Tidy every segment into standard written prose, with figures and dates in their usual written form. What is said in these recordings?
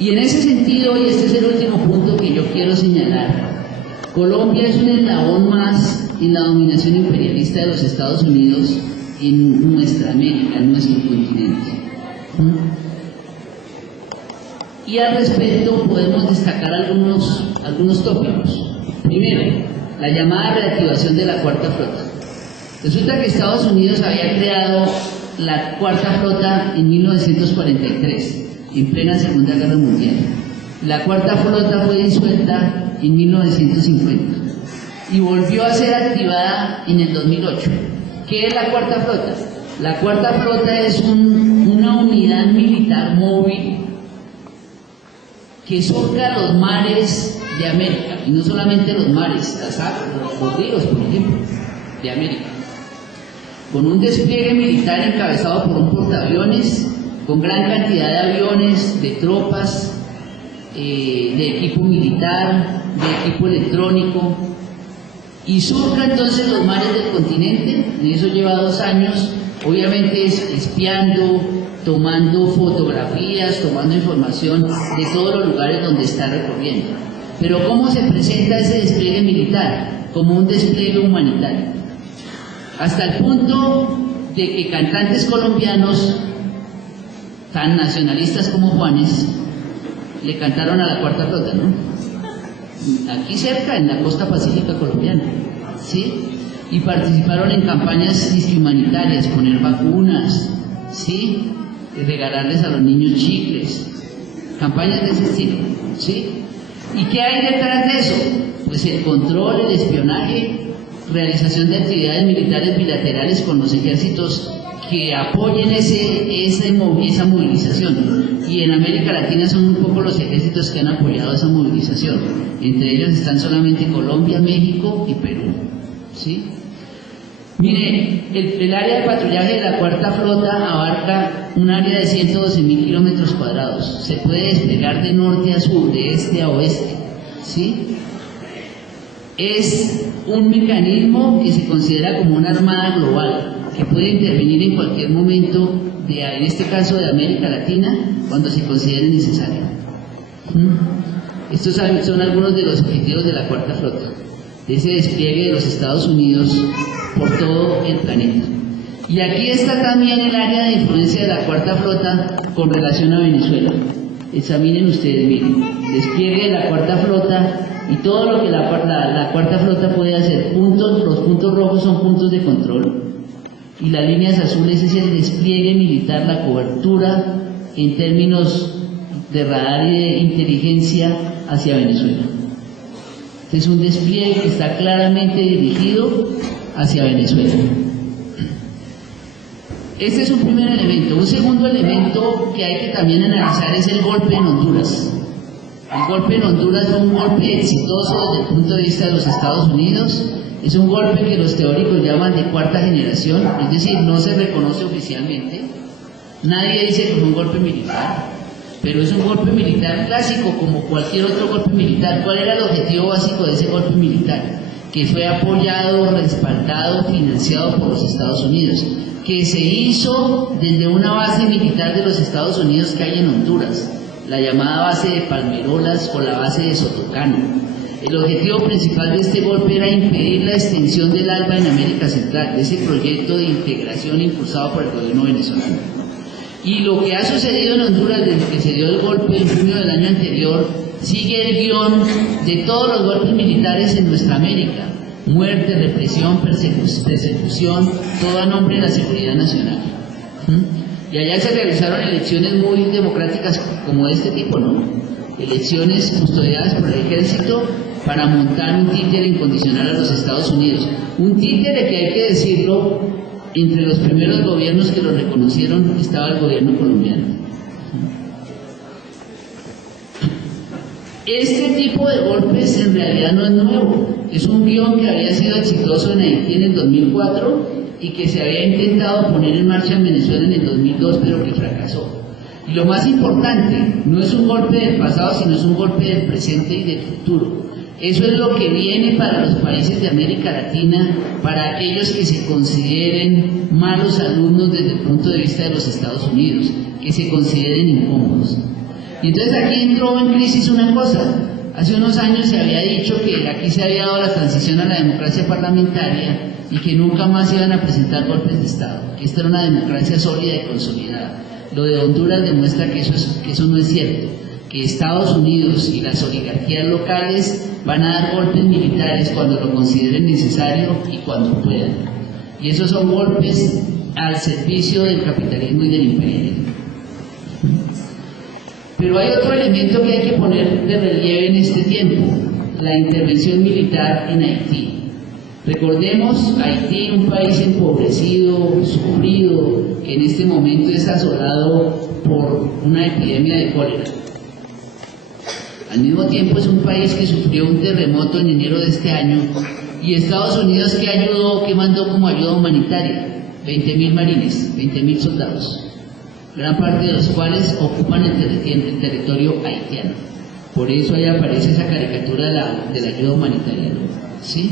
Y en ese sentido, y este es el último punto que yo quiero señalar, Colombia es un eslabón más en la dominación imperialista de los Estados Unidos en nuestra América, en nuestro continente. Y al respecto podemos destacar algunos tópicos. Primero, la llamada reactivación de la Cuarta Flota. Resulta que Estados Unidos había creado la Cuarta Flota en 1943, en plena Segunda Guerra Mundial. La Cuarta Flota fue disuelta en 1950 y volvió a ser activada en el 2008. ¿Qué es la Cuarta Flota? La Cuarta Flota es una unidad militar móvil que surca los mares de América, y no solamente los mares, los ríos, por ejemplo, de América, con un despliegue militar encabezado por un portaaviones, con gran cantidad de aviones, de tropas, de equipo militar, de equipo electrónico, y surca entonces los mares del continente. En eso lleva 2 años, obviamente espiando, tomando fotografías, tomando información de todos los lugares donde está recorriendo. Pero ¿cómo se presenta ese despliegue militar? Como un despliegue humanitario. Hasta el punto de que cantantes colombianos, tan nacionalistas como Juanes, le cantaron a la Cuarta Flota, ¿no? Aquí cerca, en la costa pacífica colombiana, ¿sí? Y participaron en campañas humanitarias, poner vacunas, ¿sí? Regalarles a los niños chicles, campañas de ese estilo, ¿sí? ¿Y qué hay detrás de eso? Pues el control, el espionaje, realización de actividades militares bilaterales con los ejércitos que apoyen esa movilización. Y en América Latina son un poco los ejércitos que han apoyado esa movilización. Entre ellos están solamente Colombia, México y Perú, ¿sí? Mire, el área de patrullaje de la Cuarta Flota abarca un área de 112.000 kilómetros cuadrados. Se puede desplegar de norte a sur, de este a oeste, ¿sí? Es un mecanismo que se considera como una armada global, que puede intervenir en cualquier momento, en este caso de América Latina, cuando se considere necesario. Estos son algunos de los objetivos de la Cuarta Flota, de ese despliegue de los Estados Unidos por todo el planeta. Y aquí está también el área de influencia de la Cuarta Flota con relación a Venezuela. Examinen ustedes, miren, despliegue de la Cuarta Flota y todo lo que la Cuarta Flota puede hacer. Los puntos rojos son puntos de control y las líneas azules es el despliegue militar, la cobertura en términos de radar y de inteligencia hacia Venezuela. Este es un despliegue que está claramente dirigido hacia Venezuela. Este es un primer elemento. Un segundo elemento que hay que también analizar es el golpe en Honduras. El golpe en Honduras fue un golpe exitoso desde el punto de vista de los Estados Unidos. Es un golpe que los teóricos llaman de cuarta generación, es decir, no se reconoce oficialmente. Nadie dice que fue un golpe militar, pero es un golpe militar clásico como cualquier otro golpe militar. ¿Cuál era el objetivo básico de ese golpe militar? Que fue apoyado, respaldado, financiado por los Estados Unidos, que se hizo desde una base militar de los Estados Unidos que hay en Honduras, la llamada base de Palmerolas o la base de Sotocano. El objetivo principal de este golpe era impedir la extensión del ALBA en América Central, de ese proyecto de integración impulsado por el gobierno venezolano. Y lo que ha sucedido en Honduras desde que se dio el golpe en junio del año anterior sigue el guión de todos los golpes militares en nuestra América: muerte, represión, persecución, todo a nombre de la seguridad nacional. Y allá se realizaron elecciones muy democráticas como de este tipo, ¿no? Elecciones custodiadas por el ejército para montar un títere incondicional a los Estados Unidos. Un títere que, hay que decirlo, entre los primeros gobiernos que lo reconocieron estaba el gobierno colombiano. Este tipo de golpes en realidad no es nuevo. Es un guión que había sido exitoso en Haití en el 2004 y que se había intentado poner en marcha en Venezuela en el 2002, pero que fracasó. Y lo más importante, no es un golpe del pasado, sino es un golpe del presente y del futuro. Eso es lo que viene para los países de América Latina, para aquellos que se consideren malos alumnos desde el punto de vista de los Estados Unidos, que se consideren incómodos. Y entonces aquí entró en crisis una cosa. Hace unos años se había dicho que aquí se había dado la transición a la democracia parlamentaria y que nunca más iban a presentar golpes de Estado, que esta era una democracia sólida y consolidada. Lo de Honduras demuestra que eso no es cierto, que Estados Unidos y las oligarquías locales van a dar golpes militares cuando lo consideren necesario y cuando puedan. Y esos son golpes al servicio del capitalismo y del imperialismo. Pero hay otro elemento que hay que poner de relieve en este tiempo, la intervención militar en Haití. Recordemos, Haití, un país empobrecido, sufrido, que en este momento es asolado por una epidemia de cólera. Al mismo tiempo es un país que sufrió un terremoto en enero de este año y Estados Unidos que ayudó, que mandó como ayuda humanitaria, 20.000 marines, 20.000 soldados, gran parte de los cuales ocupan el territorio haitiano. Por eso ahí aparece esa caricatura de la ayuda humanitaria, ¿no? ¿Sí?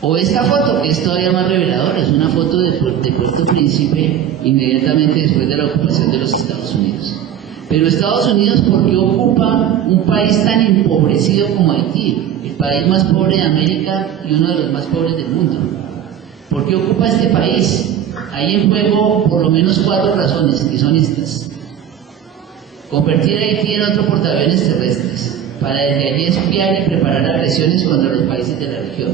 O esta foto, que es todavía más reveladora, es una foto de Puerto Príncipe inmediatamente después de la ocupación de los Estados Unidos. Pero Estados Unidos, ¿por qué ocupa un país tan empobrecido como Haití? El país más pobre de América y uno de los más pobres del mundo. ¿Por qué ocupa este país? Hay en juego por lo menos 4 razones, que son estas. Convertir a Haití en otro portaaviones terrestres, para desde allí espiar y preparar agresiones contra los países de la región.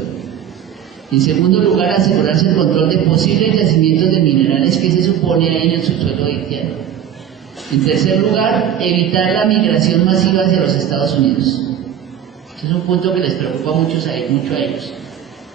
En segundo lugar, asegurarse el control de posibles yacimientos de minerales que se supone hay en el subsuelo haitiano. En tercer lugar, evitar la migración masiva hacia los Estados Unidos. Ese es un punto que les preocupa mucho a ellos,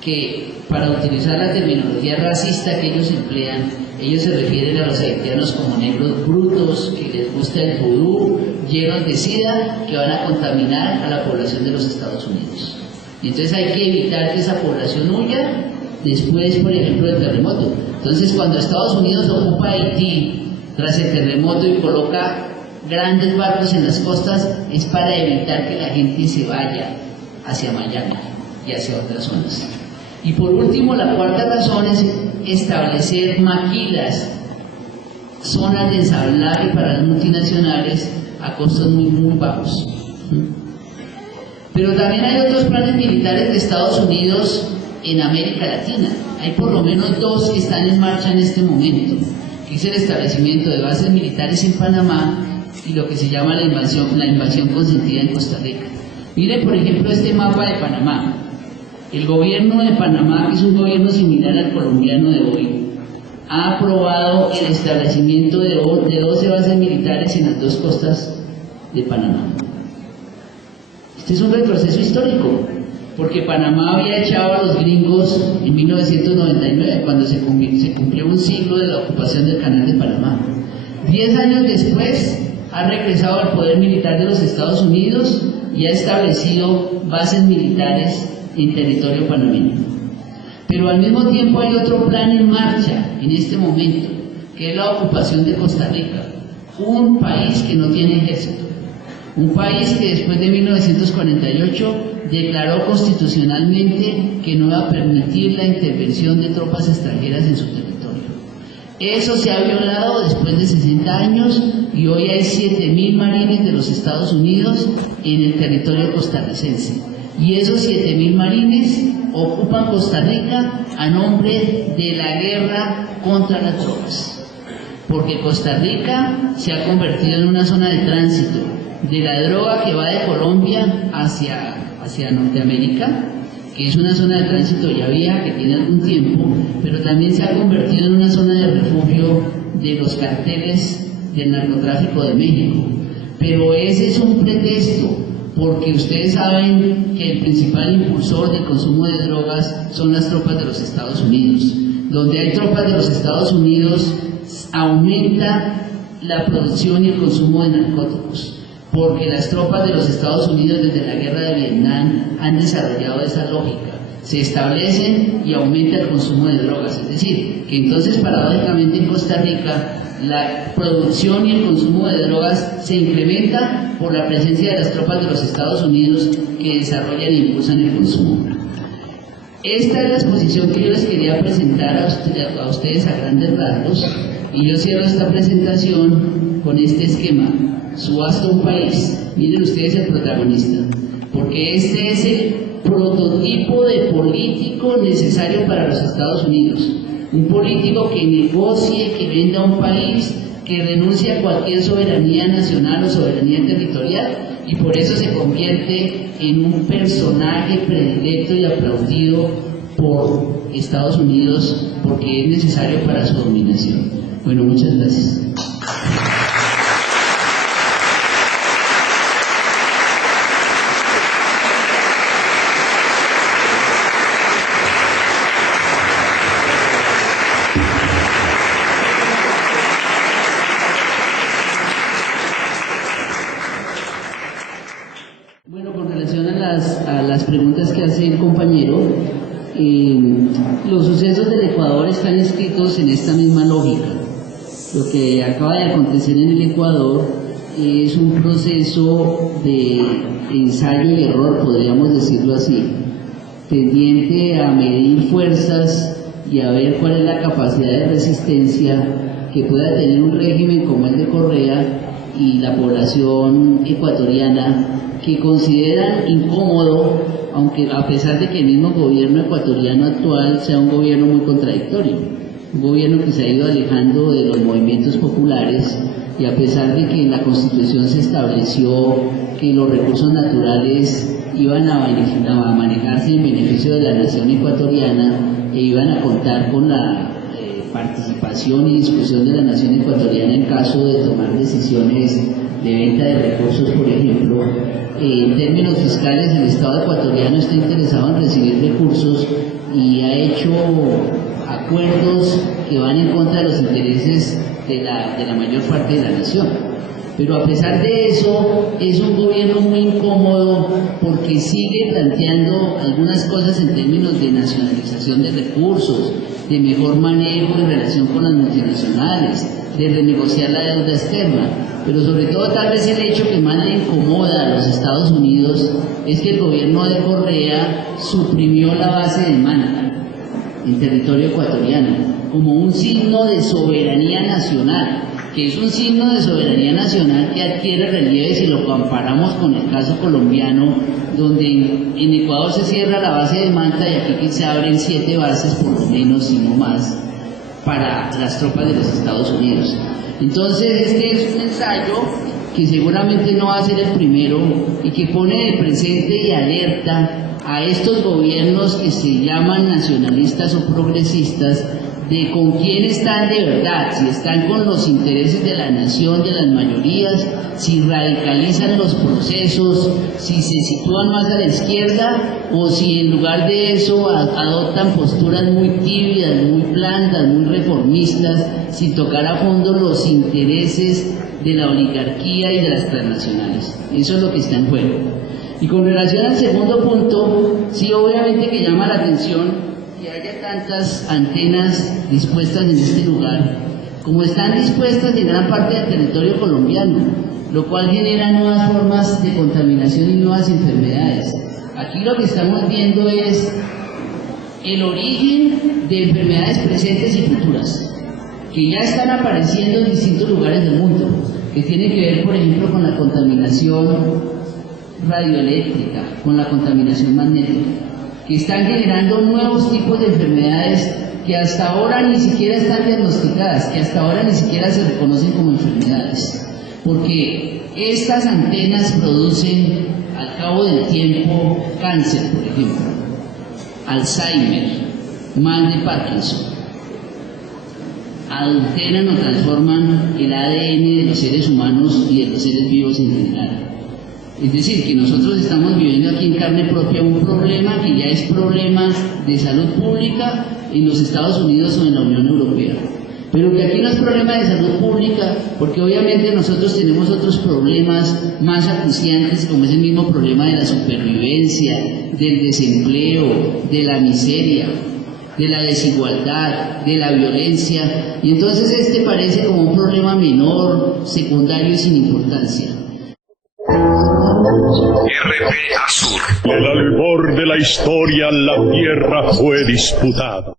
que para utilizar la terminología racista que ellos emplean, ellos se refieren a los haitianos como negros brutos, que les gusta el vudú, llenos de sida, que van a contaminar a la población de los Estados Unidos. Y entonces hay que evitar que esa población huya después, por ejemplo, del terremoto. Entonces, cuando Estados Unidos ocupa Haití tras el terremoto y coloca grandes barcos en las costas, es para evitar que la gente se vaya hacia Miami y hacia otras zonas. Y por último, la cuarta razón es establecer maquilas, zonas de ensamblaje para las multinacionales a costos muy bajos. Pero también hay otros planes militares de Estados Unidos en América Latina. Hay por lo menos 2 que están en marcha en este momento, que es el establecimiento de bases militares en Panamá y lo que se llama la invasión consentida en Costa Rica. Miren, por ejemplo, este mapa de Panamá. El gobierno de Panamá, que es un gobierno similar al colombiano de hoy, ha aprobado el establecimiento de 12 bases militares en las 2 costas de Panamá. Este es un retroceso histórico, porque Panamá había echado a los gringos en 1999, cuando se cumplió un siglo de la ocupación del Canal de Panamá. 10 años después, ha regresado al poder militar de los Estados Unidos y ha establecido bases militares en territorio panameño. Pero al mismo tiempo hay otro plan en marcha en este momento, que es la ocupación de Costa Rica, un país que no tiene ejército. Un país que después de 1948 declaró constitucionalmente que no iba a permitir la intervención de tropas extranjeras en su territorio. Eso se ha violado después de 60 años y hoy hay 7.000 marines de los Estados Unidos en el territorio costarricense. Y esos 7.000 marines ocupan Costa Rica a nombre de la guerra contra las drogas. Porque Costa Rica se ha convertido en una zona de tránsito de la droga que va de Colombia hacia Norteamérica, que es una zona de tránsito ya vieja que tiene algún tiempo, pero también se ha convertido en una zona de refugio de los carteles del narcotráfico de México. Pero ese es un pretexto, porque ustedes saben que el principal impulsor del consumo de drogas son las tropas de los Estados Unidos. Donde hay tropas de los Estados Unidos, aumenta la producción y el consumo de narcóticos, porque las tropas de los Estados Unidos desde la guerra de Vietnam han desarrollado esa lógica. Se establecen y aumenta el consumo de drogas. Es decir, que entonces paradójicamente en Costa Rica la producción y el consumo de drogas se incrementa por la presencia de las tropas de los Estados Unidos que desarrollan e impulsan el consumo. Esta es la exposición que yo les quería presentar a ustedes a grandes rasgos, y yo cierro esta presentación con este esquema, subasta un país, miren ustedes el protagonista, porque este es el prototipo de político necesario para los Estados Unidos, un político que negocie, que venda un país, que renuncie a cualquier soberanía nacional o soberanía territorial, y por eso se convierte en un personaje predilecto y aplaudido por Estados Unidos porque es necesario para su dominación. Bueno, muchas gracias. Bueno, con relación a las preguntas que hace el compañero, los sucesos del Ecuador están escritos en esta misma lógica. Lo que acaba de acontecer en el Ecuador es un proceso de ensayo y error, podríamos decirlo así, tendiente a medir fuerzas y a ver cuál es la capacidad de resistencia que pueda tener un régimen como el de Correa y la población ecuatoriana, que consideran incómodo, aunque a pesar de que el mismo gobierno ecuatoriano actual sea un gobierno muy contradictorio, un gobierno que se ha ido alejando de los movimientos populares, y a pesar de que en la Constitución se estableció que los recursos naturales iban a manejarse en beneficio de la nación ecuatoriana e iban a contar con la participación y discusión de la nación ecuatoriana en caso de tomar decisiones de venta de recursos, por ejemplo. En términos fiscales, el Estado ecuatoriano está interesado en recibir recursos y ha hecho acuerdos que van en contra de los intereses de la mayor parte de la nación. Pero a pesar de eso, es un gobierno muy incómodo porque sigue planteando algunas cosas en términos de nacionalización de recursos, de mejor manejo en relación con las multinacionales, de renegociar la deuda externa. Pero sobre todo tal vez el hecho que más le incomoda a los Estados Unidos es que el gobierno de Correa suprimió la base de Manta en territorio ecuatoriano como un signo de soberanía nacional, que es un signo de soberanía nacional que adquiere relieve si lo comparamos con el caso colombiano, donde en Ecuador se cierra la base de Manta y aquí se abren 7 bases por lo menos, si no más, para las tropas de los Estados Unidos. Entonces este es un ensayo que seguramente no va a ser el primero y que pone de presente y alerta a estos gobiernos que se llaman nacionalistas o progresistas de con quién están de verdad, si están con los intereses de la nación, de las mayorías, si radicalizan los procesos, si se sitúan más a la izquierda o si en lugar de eso adoptan posturas muy tibias, muy blandas, muy reformistas, sin tocar a fondo los intereses de la oligarquía y de las transnacionales. Eso es lo que está en juego. Y con relación al segundo punto, sí, obviamente que llama la atención que haya tantas antenas dispuestas en este lugar, como están dispuestas en gran parte del territorio colombiano, lo cual genera nuevas formas de contaminación y nuevas enfermedades. Aquí lo que estamos viendo es el origen de enfermedades presentes y futuras, que ya están apareciendo en distintos lugares del mundo, que tienen que ver, por ejemplo, con la contaminación radioeléctrica, con la contaminación magnética, que están generando nuevos tipos de enfermedades que hasta ahora ni siquiera están diagnosticadas, que hasta ahora ni siquiera se reconocen como enfermedades, porque estas antenas producen al cabo del tiempo cáncer, por ejemplo, Alzheimer, mal de Parkinson, alteran o transforman el ADN de los seres humanos y de los seres vivos en general. Es decir, que nosotros estamos viviendo aquí en carne propia un problema que ya es problema de salud pública en los Estados Unidos o en la Unión Europea. Pero que aquí no es problema de salud pública, porque obviamente nosotros tenemos otros problemas más acuciantes, como es el mismo problema de la supervivencia, del desempleo, de la miseria, de la desigualdad, de la violencia, y entonces este parece como un problema menor, secundario y sin importancia. RP Azur. El albor de la historia, la tierra fue disputada.